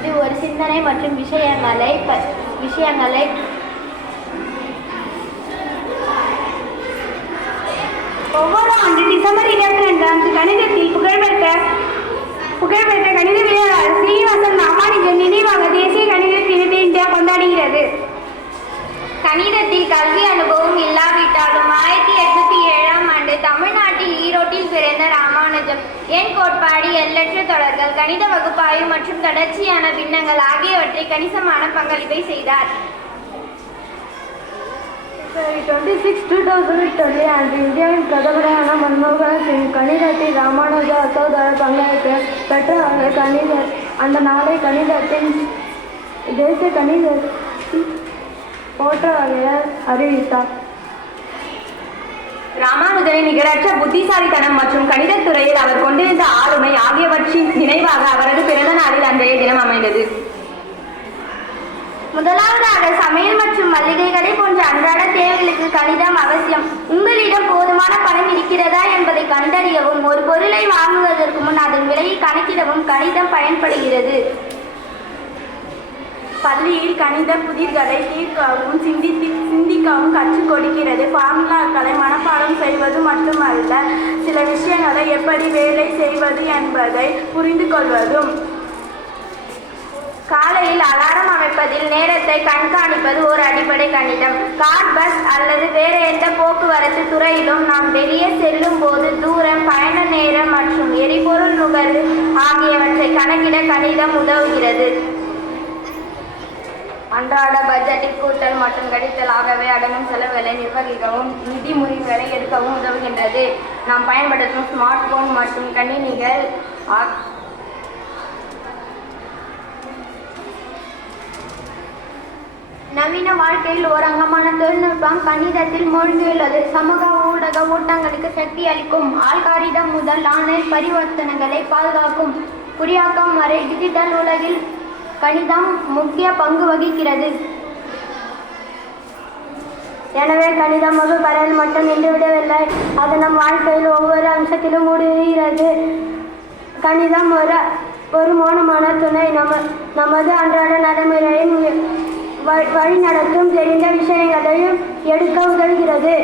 இது ஒரு சிந்தனை மற்றும் விஷயங்களை ஒவ்வொரு ஆண்டு டிசம்பர் 22 கணிதத்தில் புகழ்பெற்ற கணிதவியலாளர் ஸ்ரீனிவாசன் ராமானுஜன் நினைவாக தேசிய கணித தினத்தை இந்தியா கொண்டாடுகிறது. கணிதத்தில் கல்வி அனுபவம் இல்லாவிட்டாலும் 1807ஆம் ஆண்டு தமிழ்நாட்டில் ஈரோட்டில் பிறந்த ராமானுஜம் எண் கோட்பாடு, எண்ணற்ற தொடர்கள், கணித வகுப்பாய்வு மற்றும் தொடர்ச்சியான பின்னங்கள் ஆகியவற்றை கணிசமான பங்களிப்பை செய்தார். February 26, 2020 அன்று இந்தியாவின் பிரதமரான மன்மோகன் சிங் கணிதத்தில் ராமானுஜ அசோதர பங்களிப்பு பெற்றவர்கள் அந்த நாளை கணிதத்தின் தேசிய கணித போற்ற வகையில் அறிவித்தார். ராமானுஜனின் நிகரற்ற புத்திசாலித்தனம் மற்றும் கணிதத்துறையில் அவர் கொண்டிருந்த ஆளுமை ஆகியவற்றின் நினைவாக அவரது பிறந்த நாளில் அன்றைய தினம் அமைந்தது. முதலாவதாக சமையல் மற்றும் மளிகைகளை போன்ற அன்றாட தேவைகளுக்கு கணிதம் அவசியம். உங்களிடம் போதுமான பணம் இருக்கிறதா என்பதை கண்டறியவும் ஒரு பொருளை வாங்குவதற்கு முன் அதன் விலையை கணக்கிடவும் கணிதம் பயன்படுகிறது. பள்ளியில் கணித புதிர்களை தீர்க்கவும் சிந்திக்கவும் கற்றுக் கொடுக்கிறது. ஃபார்முலாக்களை மனப்பாடம் செய்வது மட்டுமல்ல, சில விஷயங்களை எப்படி வேலை செய்வது என்பதை புரிந்து கொள்வதும். காலையில் அலாரம் அமைப்பதில் நேரத்தை கண்காணிப்பது ஒரு அடிப்படை கணிதம். கார், பஸ் அல்லது வேறு எந்த போக்குவரத்து துறையிலும் நாம் வெளியே செல்லும் போது தூரம், பயண நேரம் மற்றும் எரிபொருள் நுகர்வு ஆகியவற்றை கணக்கிட கணிதம் உதவுகிறது. அன்றாட பட்ஜெட்டில் கூட்டல் மற்றும் கழித்தல் ஆகவே அடங்கும் செலவுகளை நிர்வகிக்கவும் நிதி முடிவுகளை எடுக்கவும் உதவுகின்றது. நாம் பயன்படுத்தும் ஸ்மார்ட் போன் மற்றும் கணினிகள் நவீன வாழ்க்கையில் ஒரு அங்கமான தொழில்நுட்பம் கணிதத்தில் மூழ்கியுள்ளது. சமூக ஊடக ஊட்டங்களுக்கு சக்தி அளிக்கும் ஆல்காரிதம் முதல் ஆன்லைன் பரிவர்த்தனைகளை பாதுகாக்கும் குறியாக்கம் வரை டிஜிட்டல் உலகில் கணிதம் முக்கிய பங்கு வகிக்கிறது. எனவே கணிதம் வகுப்பறையில் மட்டும் நின்றுவிடவில்லை, அது நம் வாழ்க்கையில் ஒவ்வொரு அம்சத்திலும் ஊடுருவுகிறது. கணிதம் ஒரு மோனமான துணை, நமது அன்றாட நடைமுறையை வழிநடத்தும் தெரிந்த விஷயங்களையும் எடுக்க உதவுகிறது.